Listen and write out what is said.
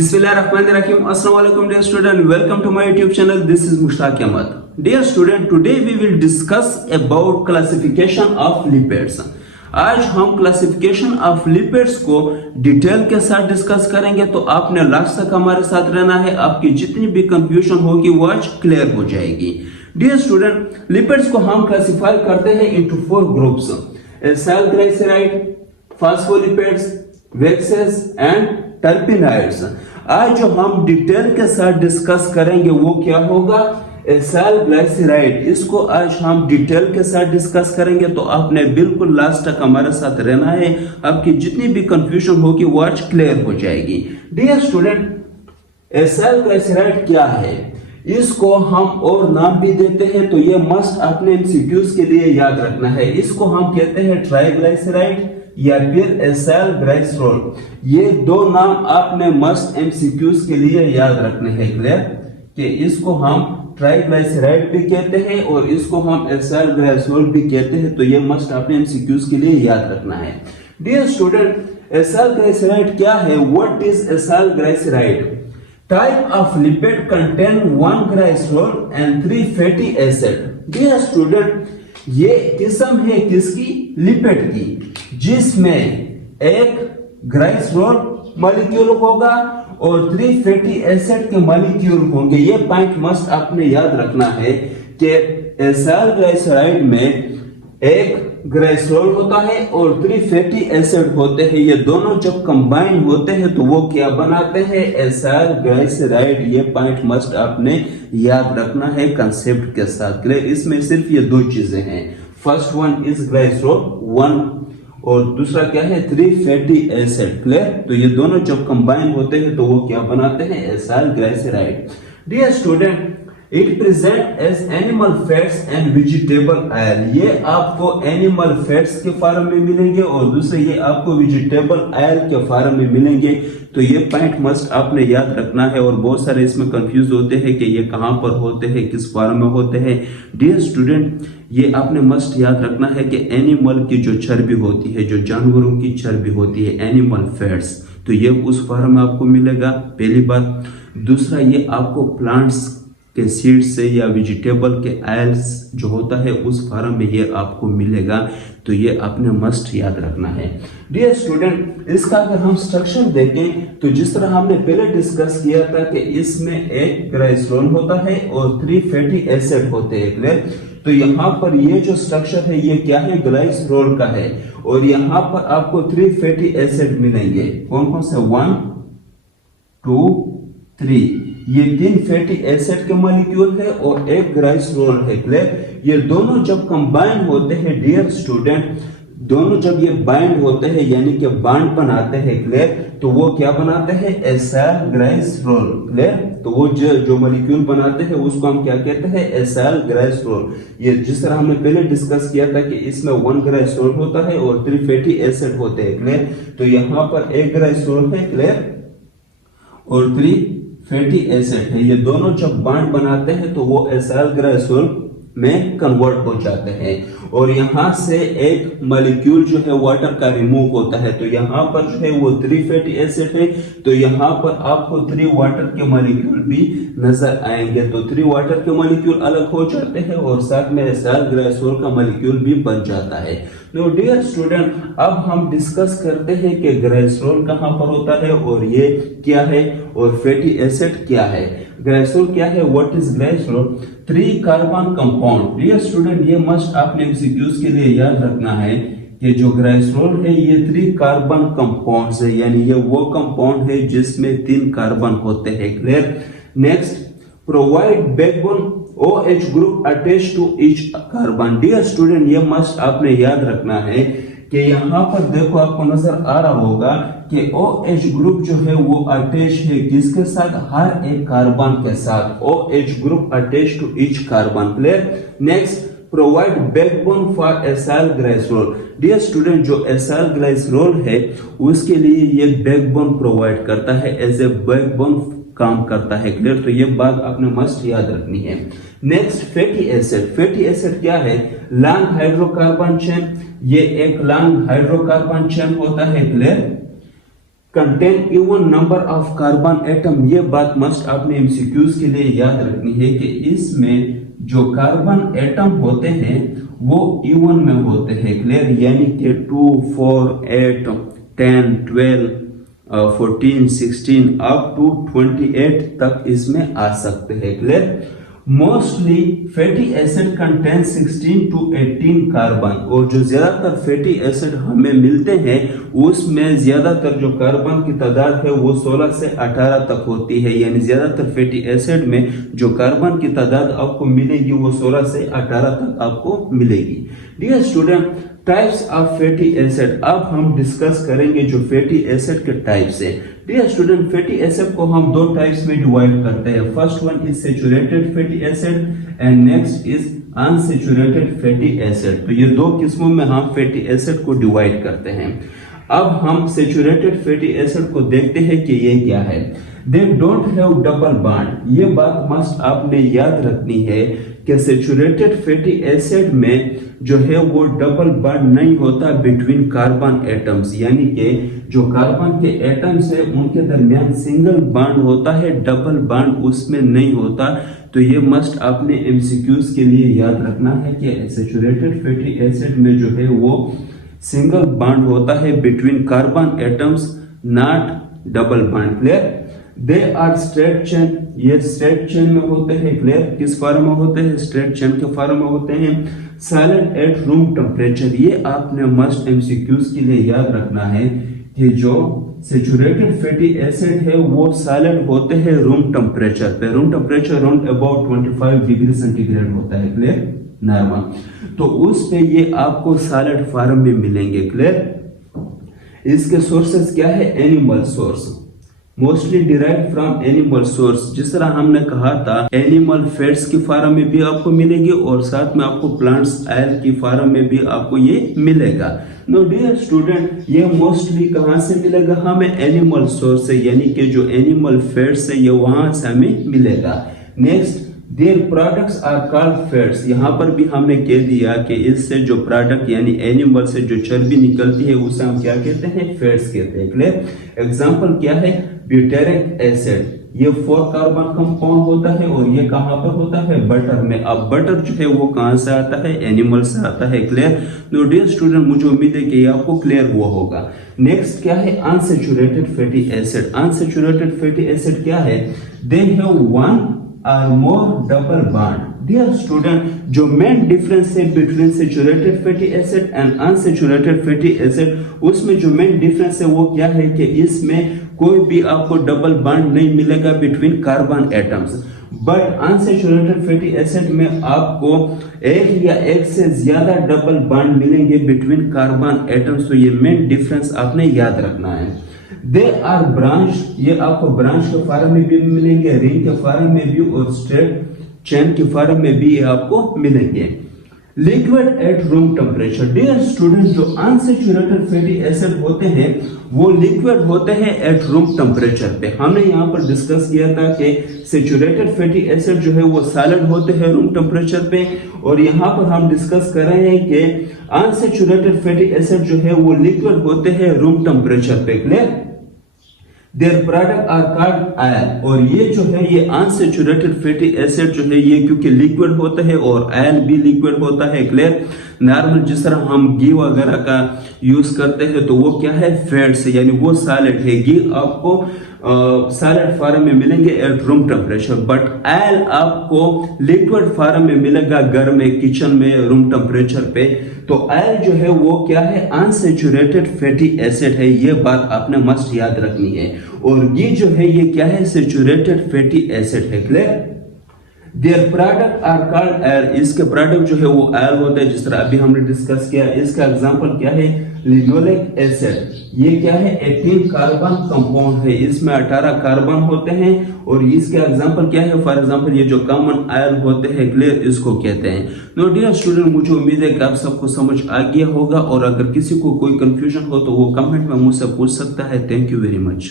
Bismillahirrahmanirrahim. Assalamualaikum dear student. Welcome to my YouTube channel. This is Mushtaq Ahmad. Dear student, today we will discuss about classification of lipids. आज हम classification of lipids को detail के साथ discuss करेंगे, तो आपने last तक हमारे साथ रहना है। आपकी जितनी भी कंफ्यूजन होगी वो आज क्लियर हो जाएगी। डियर स्टूडेंट, लिपिड्स को हम क्लासिफाई करते हैं into 4 groups: acyl glyceride, phospholipids, waxes and terpenoids. आज जो हम डिटेल के साथ डिस्कस करेंगे वो क्या होगा? एसाइल ग्लाइसराइड। इसको आज हम डिटेल के साथ डिस्कस करेंगे, तो आपने बिल्कुल लास्ट तक हमारे साथ रहना है। आपकी जितनी भी कंफ्यूजन होगी वो आज क्लियर हो जाएगी। डियर स्टूडेंट, एसाइल ग्लाइसराइड क्या है? इसको हम और नाम भी देते हैं, तो ये मस्ट आपने एमसीक्यूज के लिए याद रखना है। इसको हम कहते हैं ट्राइग्लाइसराइड या फिर एसाइल ग्लाइसरॉल। ये दो नाम आपने मस्ट एमसीक्यूज के लिए याद रखने हैं। क्लियर कि इसको हम ट्राइग्लाइसराइड भी कहते हैं और इसको हम एसाइल ग्लाइसरॉल भी कहते हैं, तो ये मस्ट आपने एमसीक्यूज के लिए याद रखना है। डियर स्टूडेंट, एसाइल ग्लाइसराइड क्या है? What is acyl glyceride? Type of lipid contain 1 glycerol and 3 fatty acid. Dear student, ये किस्म है किसकी? लिपिड की, जिसमें एक ग्लाइसरॉल मॉलिक्यूल होगा और 3 फैटी एसिड के मॉलिक्यूल होंगे। ये पॉइंट मस्ट आपने याद रखना है कि एसाइल ग्लाइसराइड में एक ग्लाइसरॉल होता है और 3 फैटी एसिड होते हैं। ये दोनों जब कंबाइन होते हैं तो वो क्या बनाते हैं? एसाइल ग्लाइसराइड। ये पॉइंट मस्ट आपने याद रखना है कंसेप्ट के साथ। क्लियर? इसमें सिर्फ ये दो चीजें हैं। फर्स्ट वन इज ग्लाइसरॉल 1 और दूसरा क्या है? 3 फैटी एसिड। क्लियर? तो ये दोनों जब कंबाइन होते हैं तो वो क्या बनाते हैं? Acyl glyceride. Dear student, it present as animal fats and vegetable oil. ये आपको एनिमल फैट्स के फॉर्म में मिलेंगे और दूसरे ये आपको वेजिटेबल ऑयल के फॉर्म में मिलेंगे। तो ये पॉइंट मस्ट आपने याद रखना है। और बहुत सारे इसमें कंफ्यूज होते हैं कि ये कहां पर होते हैं, किस फॉर्म में होते हैं। डियर स्टूडेंट, ये आपने मस्ट याद रखना है कि एनिमल की जो चर्बी होती है, जो जानवरों की चर्बी होती है, एनिमल फैट्स, तो ये उस फॉर्म में आपको मिलेगा, पहली बात। दूसरा, ये आपको प्लांट्स के सीड से या वेजिटेबल के ऑयल्स जो होता है उस फॉर्म में ये आपको मिलेगा। तो ये आपने मस्ट याद रखना है। डियर स्टूडेंट, इसका अगर हम स्ट्रक्चर देखें तो जिस तरह हमने पहले डिस्कस किया था कि इसमें एक ग्लाइसरॉल होता है और 3 फैटी एसिड होते हैं। क्लियर? तो यहाँ पर ये जो स्ट्रक्चर है ये क्या है? ग्लाइसरॉल का है। और यहाँ पर आपको 3 फैटी एसिड मिलेंगे। कौन कौन से? 1 2 3। ये 3 फैटी एसिड के मॉलिक्यूल है और एक ग्लाइसरॉल है। क्लियर? ये दोनों जब कंबाइन होते हैं डियर स्टूडेंट, दोनों जब ये बाइंड होते हैं यानी कि बॉन्ड बनाते हैं, क्लियर, तो वो क्या बनाते हैं? Acyl glycerol. क्लियर? तो वो जो मॉलिक्यूल बनाते हैं उसको हम क्या कहते हैं? Acyl glycerol. ये जिस तरह हमने पहले डिस्कस किया था कि इसमें 1 ग्लाइसरॉल होता है और 3 फैटी एसिड होते हैं। क्लियर? तो यहाँ पर एक ग्लाइसरॉल है, क्लियर, और 3 फैटी एसिड है। ये दोनों जब बॉन्ड बनाते हैं तो वो एसाइल ग्लाइसरॉल में कन्वर्ट हो जाते हैं। और यहाँ से एक मॉलिक्यूल जो है वाटर का रिमूव होता है, तो यहाँ पर जो है वो 3 फैटी एसिड है, तो यहाँ पर आपको 3 वाटर के मॉलिक्यूल भी नजर आएंगे। तो 3 वाटर के मॉलिक्यूल अलग हो जाते हैं और साथ में एसाइल ग्लाइसरॉल का मॉलिक्यूल भी बन जाता है। तो डियर स्टूडेंट, अब हम डिस्कस करते हैं कि ग्लाइसरॉल कहाँ पर होता है और ये क्या है और फैटी एसिड क्या है। ग्लाइसरॉल क्या है? What is glycerol? 3 carbon compound. Dear student, ये मस्ट आपने एमसीक्यूज के लिए याद रखना है कि जो ग्लाइसरॉल है ये 3 कार्बन कंपाउंड्स है, यानी ये वो कंपाउंड है जिसमें 3 कार्बन होते हैं। Clear? Next, provide backbone OH group attach to each carbon. Dear student, ये मस्ट आपने याद रखना है कि यहाँ पर देखो आपको नजर आ रहा होगा कि OH ग्रुप जो है वो अटैच है किसके साथ? हर एक कार्बन के साथ। OH group attach to each carbon. Clear? Next, provide backbone for acyl glycerol. Dear student, जो एसाइल ग्लाइसरॉल है उसके लिए ये बैकबोन प्रोवाइड करता है, एज ए बैकबोन काम करता है। क्लियर? तो ये बात आपने मस्ट याद रखनी है। Next, fatty acid. Fatty acid क्या है? Long hydrocarbon chain. ये एक लॉन्ग हाइड्रोकार्बन चेन होता है। Clear? Contain even number of carbon atom. ये बात मस्ट आपने एमसीक्यूज के लिए याद रखनी है कि इसमें जो कार्बन एटम होते हैं वो इवन में होते हैं, क्लियर, यानी कि 2, 4, 8, 10, 12, 14, 16 अप टू 28 तक इसमें आ सकते हैं, clear. Mostly fatty acid contain 16 to 18 carbon, और जो ज्यादातर फैटी एसिड हमें मिलते हैं उसमें ज्यादातर जो कार्बन की तादाद है वो 16 से 18 तक होती है, यानी ज्यादातर फैटी एसिड में जो कार्बन की तादाद आपको मिलेगी वो 16 से 18 तक आपको मिलेगी। Dear student, types of fatty acid, अब हम डिस्कस करेंगे जो फैटी एसिड के टाइप्स है। डियर स्टूडेंट, फैटी एसिड को हम दो टाइप्स में डिवाइड करते हैं। First one is saturated fatty acid and next is unsaturated fatty acid. तो ये दो किस्मों में हम फैटी एसिड को डिवाइड करते हैं। अब हम सैचुरेटेड फैटी एसिड को देखते हैं कि ये क्या है। They don't have double bond. ये बात मस्ट आपने याद रखनी है कि सैचुरेटेड फैटी एसिड में जो है वो डबल बॉन्ड नहीं होता बिटवीन कार्बन एटम्स, यानी कि जो कार्बन के एटम्स है उनके दरमियान सिंगल बॉन्ड होता है, डबल बॉन्ड उसमें नहीं होता। तो ये मस्ट आपने एमसीक्यूज के लिए याद रखना है कि सैचुरेटेड फैटी एसिड में जो है वो सिंगल बॉन्ड होता है between carbon atoms, not double bond, clear. They are straight chain, ये स्ट्रेट चेन में होते हैं, क्लियर। किस फॉर्म में होते हैं? स्ट्रेट चेन के फॉर्म में होते हैं। सॉलिड एट रूम टेम्परेचर, ये आपने मस्ट एमसीक्यूज के लिए याद रखना है कि जो सैचुरेटेड फैटी एसिड है वो सॉलिड होते हैं रूम टेम्परेचर पे। Room temperature around about 25 degree centigrade होता है, क्लियर, नॉर्मल। तो उस पे ये आपको सॉलिड फॉर्म में मिलेंगे, क्लियर। इसके सोर्सेस क्या है? Animal source, mostly derive from animal source. जिस तरह हमने कहा था एनिमल फैट्स की फॉर्म में भी आपको मिलेगी और साथ में आपको प्लांट्स ऑयल की फॉर्म में भी आपको ये मिलेगा। नो डियर स्टूडेंट, ये मोस्टली कहां से मिलेगा? हमें एनिमल सोर्स से, यानी कि जो एनिमल फैट्स है ये वहां से हमें मिलेगा। Next, their products are called fats. यहाँ पर भी हमने कह दिया कि इससे जो प्रोडक्ट यानी एनिमल से जो चर्बी निकलती है उसे हम क्या कहते हैं? फैट्स कहते हैं, क्लियर। एग्जांपल क्या है? ब्यूटेरिक एसिड, ये 4 कार्बन कंपाउंड होता है और ये कहां पर होता है? बटर में। अब बटर जो है वो कहां से आता है? एनिमल से आता है, क्लियर। नो डियर स्टूडेंट, मुझे उम्मीद है कि ये आपको क्लियर हुआ होगा। नेक्स्ट क्या है? Unsaturated fatty acid. Unsaturated fatty acid क्या है? They have 1 or more double bond. Dear student, जो मेन डिफरेंस है between saturated fatty acid and unsaturated fatty acid, उसमें जो मेन डिफरेंस है वो क्या है कि इसमें कोई भी आपको डबल बॉन्ड नहीं मिलेगा between carbon atoms. But unsaturated fatty acid में आपको एक या एक से ज्यादा डबल बॉन्ड मिलेंगे बिटवीन कार्बन एटम्स। तो ये मेन डिफरेंस आपने याद रखना है। दे आर ब्रांच, ये आपको ब्रांच के फॉर्म में भी मिलेंगे, रिंग के फॉर्म में भी और स्ट्रेट चेन के फॉर्म में भी ये आपको मिलेंगे। Liquid at room temperature. Dear student, जो अनसैचुरेटेड फैटी एसिड होते हैं वो लिक्विड होते हैं एट रूम टेम्परेचर पे। हमने यहाँ पर डिस्कस किया था कि सैचुरेटेड फैटी एसिड जो है वो सॉलिड होते हैं रूम टेम्परेचर पे, और यहाँ पर हम डिस्कस कर रहे हैं कि अनसैचुरेटेड फैटी एसिड जो है वो लिक्विड होते हैं रूम टेम्परेचर पे, clear. Their product are called oil, और ये जो है ये अनसैचुरेटेड फैटी एसिड जो है ये क्योंकि लिक्विड होता है और ऑयल भी लिक्विड होता है, क्लियर। नॉर्मल जिस तरह हम घी वगैरह का यूज करते हैं तो वो क्या है? फैट्स है, यानी वो सॉलिड है। घी आपको सॉलिड फॉर्म में मिलेंगे eight room temperature, but oil आपको लिक्विड फॉर्म में मिलेगा घर में, किचन में, रूम टेम्परेचर पे। तो ऑयल जो है वो क्या है? अनसैचुरेटेड फैटी एसिड है, ये बात आपने मस्ट याद रखनी है। और घी जो है ये क्या है? सैचुरेटेड फैटी एसिड है, clear. Their product are called air, इसके प्रोडक्ट जो है वो ऑयल होता है, जिस तरह अभी हमने डिस्कस किया। इसका एग्जांपल क्या है? लिनोलिक एसिड, ये क्या है? 18 कार्बन कंपाउंड है, इसमें 18 कार्बन होते हैं। और इसके एग्जांपल क्या है? फॉर एग्जांपल ये जो कॉमन ऑयल होते हैं, क्लियर, इसको कहते हैं। नो डियर स्टूडेंट, मुझे उम्मीद है कि आप सबको समझ आ गया होगा, और अगर किसी को कोई कंफ्यूजन हो तो वो कमेंट में मुझसे पूछ सकता है। Thank you very much.